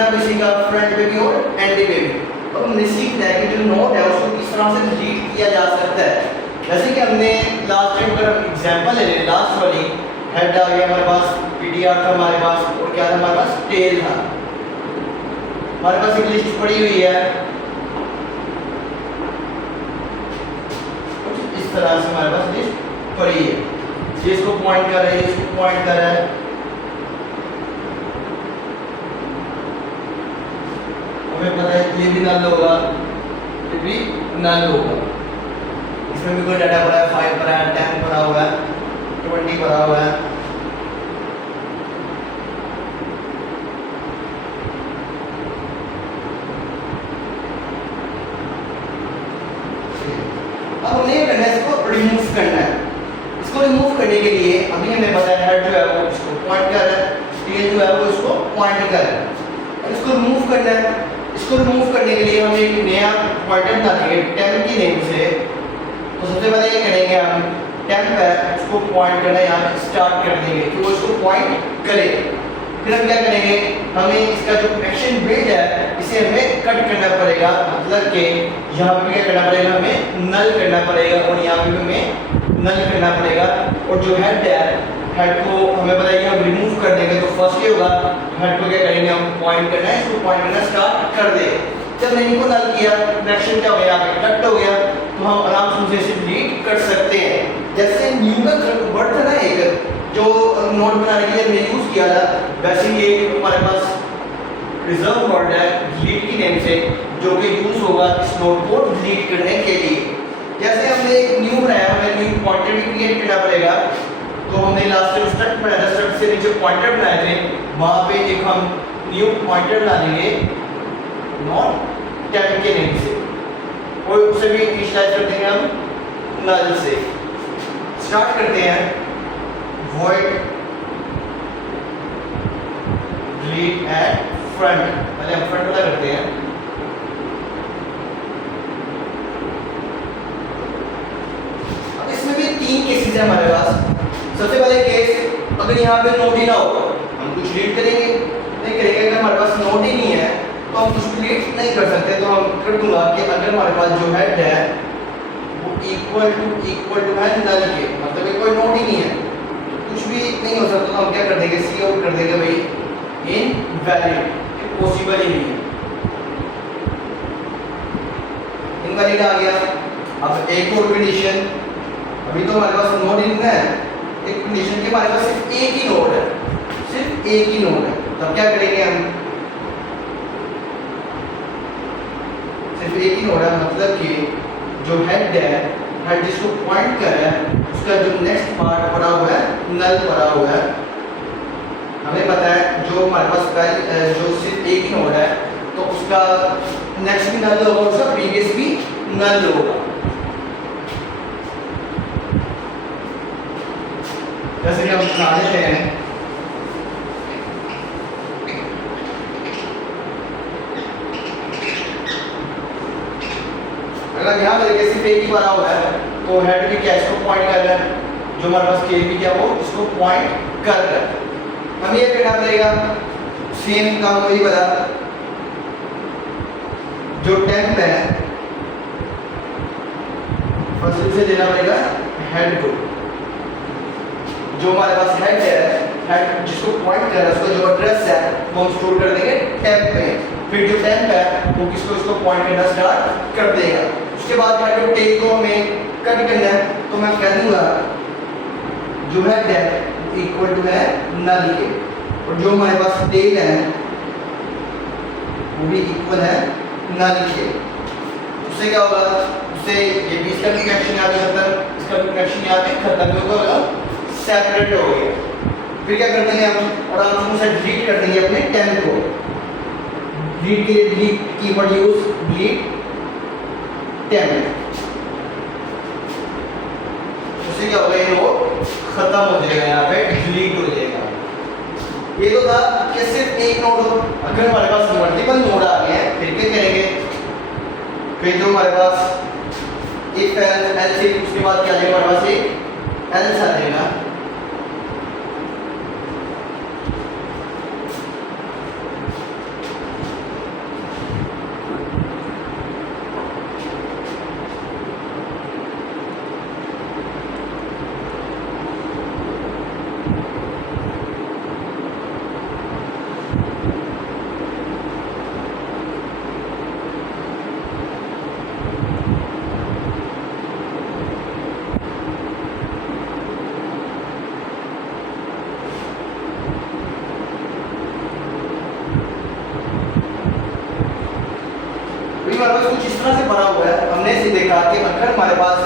करना भी सीखा फ्रंट पे भी और एंड पे भी। अब हमने सीखना है कि जो नोट है उसको किस तरह से डिलीट किया जा सकता है। जैसे कि हमने लास्ट टाइम अगर एग्जांपल ले लें, लास्ट वाली हेड आ गया हमारे पास, पीडीआर था हमारे पास, और क्या था हमारे पास, टेल था। हमारे पास एक लिस्ट पड़ी हुई है कुछ इस तरह से, हमारे पास लिस्ट पड़ी है, ये इसको पॉइंट कर रहा है, इसको पॉइंट कर रहा है। हमें पता है ये भी नल होगा, ये भी नल होगा। इसमें भी कोई डाटा पड़ा है, 5 पड़ा है, 10 पड़ा हुआ है, 20 पड़ा हुआ है। अब हमने ये करना है, इसको रिमूव करना है। इसको रिमूव करने के लिए अभी हमें पता है हेड जो है वो इसको पॉइंट कर रहा है, टेल जो है वो इसको पॉइंट कर रहा है। इसको रिमूव करना है। इसको रिमूव करने के लिए हम एक नया पॉइंटर डालेंगे टेम्प की नेम से। तो सबसे पहले ये करेंगे हम टेम्प है उसको पॉइंट करना यहाँ पे स्टार्ट कर देंगे कि वो इसको पॉइंट करे। फिर हम क्या करेंगे, हमें इसका जो कनेक्शन बिल्ड है इसे हमें कट करना पड़ेगा, मतलब कि यहाँ पे क्या करना पड़ेगा, हमें नल करना पड़ेगा और यहाँ पे हमें नल करना पड़ेगा। और जो हेड है, हेड को हमें पता है कि हम रिमूव कर देंगे, तो फर्स्ट ये होगा हेड को क्या करेंगे, हम पॉइंट करना है, इसको पॉइंट करना स्टार्ट कर देंगे। जब मैंने इनको नल किया, कनेक्शन क्या हो गया, यहाँ पे कट हो गया, तो हम आराम से इसे डिलीट कर सकते हैं। जैसे न्यू का वर्ड था ना एक, जो नोट बनाने के लिए हमने यूज किया था, वैसे ये हमारे पास रिजर्व वर्ड है डिलीट की नेम से, जो कि यूज होगा इस नोट को डिलीट करने के लिए। जैसे हमने एक न्यू बनाया, हमें न्यू पॉइंटर भी क्रिएट करना पड़ेगा। तो हमने लास्ट टाइम स्ट्रक्ट बनाया था, स्ट्रक्ट से नीचे पॉइंटर बनाए थे, वहां पे एक हम न्यू पॉइंटर डालेंगे नॉट टेम्प के नेम से, और उसे भी इनिशियलाइज कर देंगे हम नल से। स्टार्ट करते हैं void delete at front, पहले हम फ्रंट वाला करते हैं। अब इसमें भी 3 केसेस है हमारे पास। सबसे पहले केस, अगर यहाँ पे नोट ही ना हो हम कुछ डिलीट करेंगे नहीं करेंगे। अगर हमारे पास नोट ही नहीं है तो हम कुछ डिलीट नहीं कर सकते। तो हम कर दूंगा कि अगर हमारे पास जो हेड है वो इक्वल टू है नल के, मतलब कोई नोट ही नहीं है, कुछ भी नहीं हो सकता, तो हम क्या कर देंगे, सी आउट कर देंगे भाई इनवैलिड, पॉसिबल ही नहीं है, इनवैलिड आ गया। अब एक और कंडीशन, अभी तो हमारे पास नोड इन है, एक कंडीशन के हमारे पास सिर्फ एक ही नोड है, सिर्फ एक ही नोड है, तब क्या करेंगे हम, सिर्फ एक ही नोड है, मतलब कि जो हेड है, हेड जिसको पॉइंट कर रहा है, उसका जो नेक्स्ट पार्ट पड़ा हुआ है नल पड़ा हुआ है। हमें पता है जो हमारे पास पहले जो सिर्फ एक ही नोड है तो उसका नेक्स्ट भी नल होगा, उसका प्रीवियस भी नल होगा। जैसे कि हम बना लेते हैं, अगर यहाँ पर सिर्फ एक ही बना हुआ है तो हेड भी क्या इसको पॉइंट कर रहा है, जो हमारे पास टेल भी क्या वो इसको पॉइंट कर रहा है। हमें ये करना पड़ेगा, सेम काम वही बता, जो टेम्प है फर्स्ट से लेना पड़ेगा हेड को, जो हमारे पास हेड है, हेड जिसको पॉइंट कर रहा है उसका जो एड्रेस है वो हम स्टोर कर देंगे टेम्प में। फिर जो टेम्प है वो किसको इसको पॉइंट करना स्टार्ट कर देगा। उसके बाद हेड और टेल को हमें कट करना है, तो मैं कह दूंगा जो हेड है इक्वल टू है नल के, और जो हमारे पास टेल है वो भी इक्वल है नल के। उससे क्या होगा, उससे ये भी इसका भी कनेक्शन यहाँ पे खत्म, इसका भी कनेक्शन यहाँ पे खत्म होगा, सेपरेट हो गया। फिर क्या कर देंगे हम, और हम उसे डिलीट कर देंगे अपने टेम्प को। डिलीट के लिए delete keyword use, delete temp. उससे क्या होगा, ये वो खत्म हो जाएगा, यहाँ पे डिलीट हो जाएगा। ये तो था कि सिर्फ एक नोड हो। अगर हमारे पास मल्टीपल नोड आ गए हैं फिर क्या करेंगे, फिर जो हमारे पास इफ एल्स इफ, उसके बाद क्या आएगा हमारे पास एक एल्स आ जाएगा। हमारे पास कुछ इस तरह से भरा हुआ है। हमने इसे देखा कि अगर हमारे पास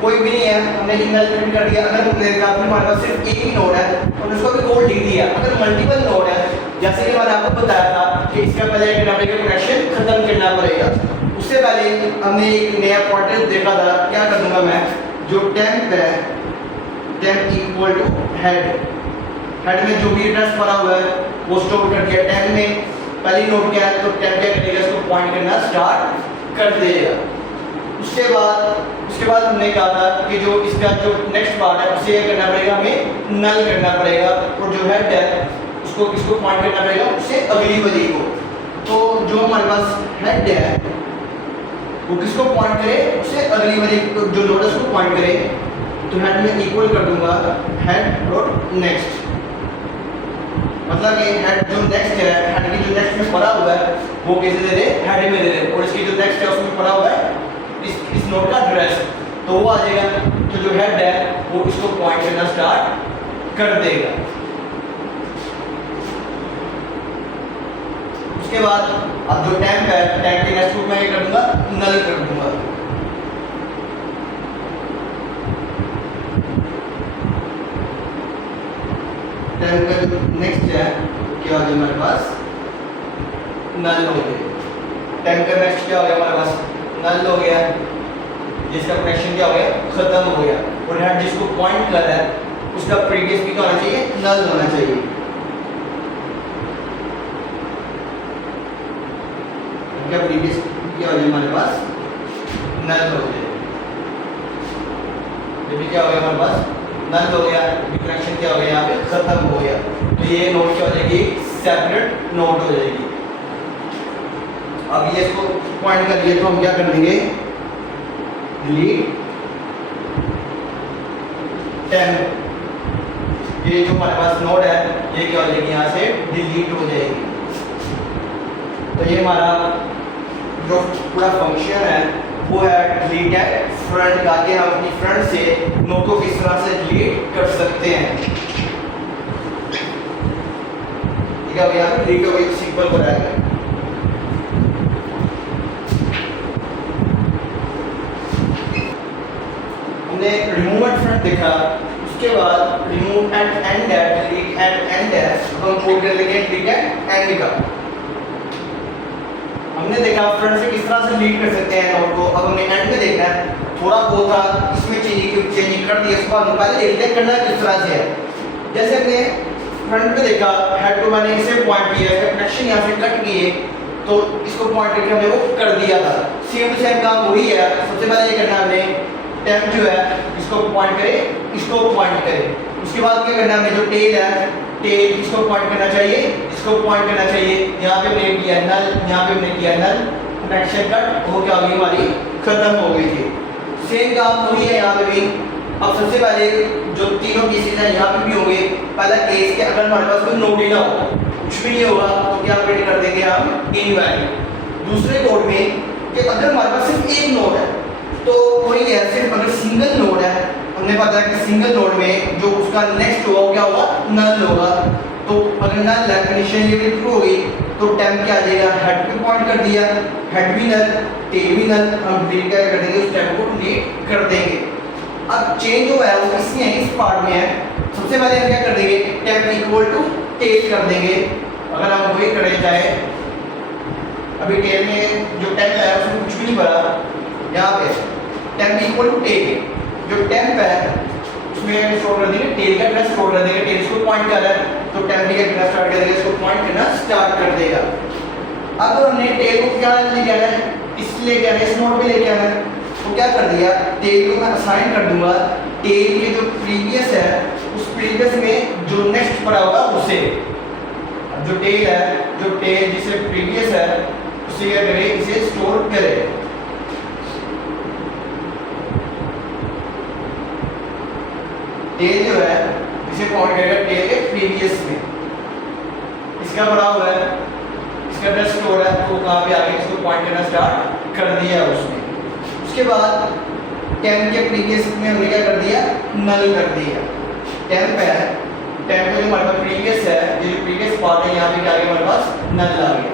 कोई भी नहीं है, हमने इनमेल प्रिंट कर दिया। अगर हमने देखा कि हमारे पास सिर्फ एक ही नोड है और उसको भी कोड लिख दिया। अगर मल्टीपल नोड है, जैसे कि मैंने आपको बताया था कि इसका पहले एक नंबर का कनेक्शन खत्म करना पड़ेगा। उससे पहले हमने एक नया पॉइंटर देखा था। क्या कर दूंगा मैं, जो टेम्प है, temp equal to head, head में जो भी एड्रेस भरा हुआ है वो स्टोर कर दिया टेम्प में। पहली नोड क्या है, तो टेम्प क्या करेगा, इसको पॉइंट करना स्टार्ट कर देगा। उसके बाद हमने कहा था कि जो इसका जो नेक्स्ट पार्ट है उसे करना पड़ेगा, हमें नल करना पड़ेगा, और जो हेड है उसको किसको पॉइंट करना पड़ेगा, उससे अगली वाली को। तो जो हमारे पास हेड है वो किसको पॉइंट करे, उससे अगली वाली जो नोड है उसको पॉइंट करे। तो हेड में इक्वल कर दूंगा हेड डॉट नेक्स्ट, मतलब कि हेड जो नेक्स्ट है, हेड की जो नेक्स्ट में पड़ा हुआ है वो कैसे दे दे, हेड में दे दे, और इसकी जो नेक्स्ट है उसमें पड़ा हुआ है इस नोड का एड्रेस, तो वो आ जाएगा। तो जो हेड है वो इसको पॉइंट करना स्टार्ट कर देगा। उसके बाद अब जो टेम्प है, टेम्प के नेक्स्ट में मैं क्या कर दूंगा, नल कर दूंगा। टेम्प का जो नेक्स्ट है क्या हो गया हमारे पास, नल हो गया। टेम्प का नेक्स्ट क्या हो गया हमारे पास, नल हो गया, जिसका कनेक्शन क्या हो गया, खत्म हो गया। और हेड जिसको पॉइंट कर रहा है उसका प्रीवियस भी क्या होना चाहिए, नल होना चाहिए। क्या प्रीवियस क्या हो गया हमारे पास, नल हो गया। ये भी क्या हो गया हमारे पास, नल हो गया। कनेक्शन क्या हो गया, यहाँ पे खत्म हो गया। तो ये नोड क्या हो जाएगी, सेपरेट नोड हो जाएगी। अब ये इसको पॉइंट कर दिए तो हम क्या कर देंगे, डिलीट टेम्प। ये जो हमारे पास नोड है ये क्या हो जाएगी, यहाँ से डिलीट हो जाएगी। तो ये हमारा जो पूरा फंक्शन है वो है डिलीट एट फ्रंट का, कि हम अपनी फ्रंट से नोड को किस तरह से डिलीट कर सकते हैं। ठीक है, यहाँ पे डिलीट हो गई, सिंपल हो जाएगा। हमने रिमूव एट फ्रंट देखा, उसके बाद रिमूव एट एंड है, डिलीट एट एंड है, अब हम कोड कर लेंगे डिलीट एट एंड का। हमने देखा फ्रंट से किस तरह से डिलीट कर सकते हैं नोड को। अब हमने एंड में देखना है, थोड़ा बहुत था इसमें चेंज कर दिया। इसको हम पहले देखते हैं करना किस तरह से है। जैसे हमने फ्रंट में देखा, हेड को मैंने इसे पॉइंट किया, इसका कनेक्शन यहाँ से कट किए, तो इसको पॉइंट करके हमने वो कर दिया था। सेम टू सेम काम वही है। सबसे पहले ये करना हमने, टेम्प जो है इसको पॉइंट करे, इसको पॉइंट करे। उसके बाद क्या करना हमने, जो टेल है, टेल इसको पॉइंट करना चाहिए, इसको पॉइंट करना चाहिए। यहाँ पे हमने किया नल, यहाँ पे हमने किया नल, कनेक्शन कट हो, क्या हो गई हमारी, खत्म हो गई थी। सेम काम वही है यहाँ पे भी। अब सबसे पहले जो तीनों केसेस हैं यहाँ पे भी होंगे। पहला केस कि अगर हमारे पास कोई नोड ही ना हो, कुछ भी नहीं होगा, तो क्या प्रिंट कर देंगे हम, इनवैलिड। दूसरे कोड में कि अगर हमारे पास सिर्फ एक नोड है, तो वही है, सिर्फ अगर सिंगल नोड है, हमने पता है कि सिंगल नोड में जो उसका नेक्स्ट होगा क्या होगा, नल होगा। तो अगर नल है, कंडीशन ये ट्रू हो गई, तो टेम्प क्या आ जाएगा, हेड पे पॉइंट कर दिया, हेड भी नल, टेल भी नल, हम डिलीट क्या कर देंगे, उस टेम्प को डिलीट कर देंगे। अब चेंज जो है वो किसमें है, इस पार्ट में है। सबसे पहले हम क्या कर देंगे, टेम्प इक्वल टू टेल कर देंगे। अगर हम वही करे जाए, अभी टेल में जो टेम्प है उसमें कुछ भी नहीं भरा, यहाँ पे टेम्प इक्वल टू टेल, जो टेम्प है उसमें स्टोर कर देंगे, टेल का एड्रेस स्टोर कर देंगे। टेल इसको पॉइंट कर रहा है तो टेम्प का एड्रेस स्टार्ट कर देंगे, इसको पॉइंट करना स्टार्ट कर देगा। अब हमने टेल को क्या लेके आना है, इसलिए क्या है, इस नोड पे लेके आना है, तो क्या कर दिया, टेल को मैं असाइन कर दूंगा टेल के जो प्रीवियस है उस प्रीवियस में जो नेक्स्ट पड़ा होगा उसे। अब जो टेल है, जो टेल जिसे प्रीवियस है उसे क्या करे, इसे स्टोर करे। टेल जो है इसे पॉइंट करेगा टेल के प्रीवियस में। इसका बड़ा हुआ है, इसका डस्ट हो रहा है तो कहाँ पे आगे इसको पॉइंट करना स्टार्ट कर दिया उसने। उसके बाद टेम के प्रीवियस में हमने क्या कर दिया, नल कर दिया। टेम पे है, टेम को जो हमारे पास प्रीवियस है, ये जो प्रीवियस पार्ट है यहाँ पे क्या आ गया हमारे पास, नल आ गया।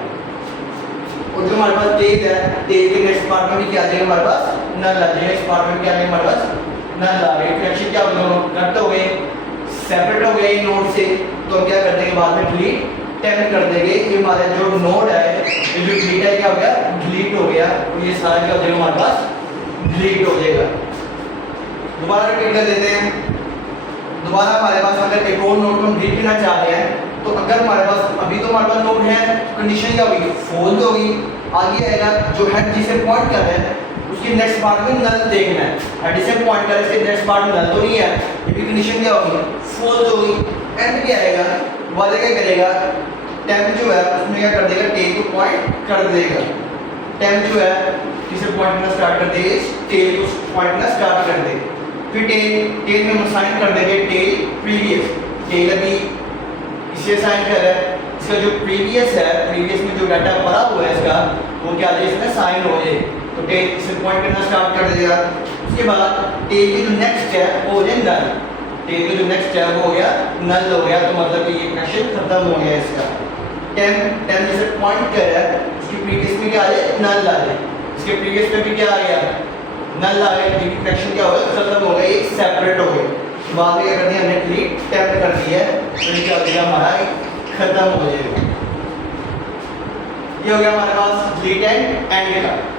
और जो हमारे पास टेल है, टेल के नेक्स्ट पार्ट में भी क्या आ जाएगा हमारे पास, नल आ जाएगा। इस पार्ट में क्या आ जाएगा हमारे पास, नल आ गया। कनेक्शन क्या हो दोनों कट हो गए, सेपरेट हो गए नोड से, तो हम क्या कर देंगे बाद में डिलीट टेम कर देंगे। ये हमारा जो नोड है, ये जो डिलीट है क्या हो गया, डिलीट हो गया। तो ये सारा क्या हो जाएगा हमारे पास, डिलीट हो जाएगा। दोबारा रिपीट कर देते हैं। दोबारा हमारे पास अगर एक और नोड को हम डिलीट करना चाह रहे हैं, तो अगर हमारे पास अभी तो हमारे पास नोड है, कंडीशन क्या होगी, फॉल्स होगी। आगे आएगा जो हेड जिसे पॉइंट कर रहे हैं उसकी नेक्स्ट पार्ट में नल देखना है। हेड जिसे पॉइंट कर रहे हैं इसके नेक्स्ट पार्ट में नल तो नहीं है, ये भी कंडीशन क्या होगी, फॉल्स होगी। एंड क्या आएगा, वाले क्या करेगा, टेम जो है उसमें क्या कर देगा, टेल को पॉइंट कर देगा। टेम जो है किसे पॉइंट करना स्टार्ट कर देगा, टेल को पॉइंट करना स्टार्ट कर देगा। फिर टेल में हम असाइन कर देंगे टेल प्रीवियस। टेल अभी इसे असाइन कर रहा है, इसका जो प्रीवियस है, प्रीवियस में जो डाटा भरा हुआ है इसका, वो क्या है इसमें साइन हो जाए। तो टेल इसे पॉइंट करना स्टार्ट कर देगा। उसके बाद टेल की जो नेक्स्ट है वो हो जाए नल। टेल का जो नेक्स्ट है वो हो गया नल हो गया, तो मतलब कि ये कनेक्शन खत्म हो गया इसका। टेम जैसे पॉइंट कर रहा है, उसकी प्रीवियस में क्या आ जाए, नल आ जाए। इसके प्रीवियस में भी क्या आ गया, नल आ गया। ये कनेक्शन क्या हो गया, खत्म हो गया, ये सेपरेट हो गए। बाद में क्या कर दिया हमने, डिलीट टेम कर दिया है, तो क्या हो गया हमारा खत्म हो जाएगा। ये हो गया हमारे पास डिलीट एंड का।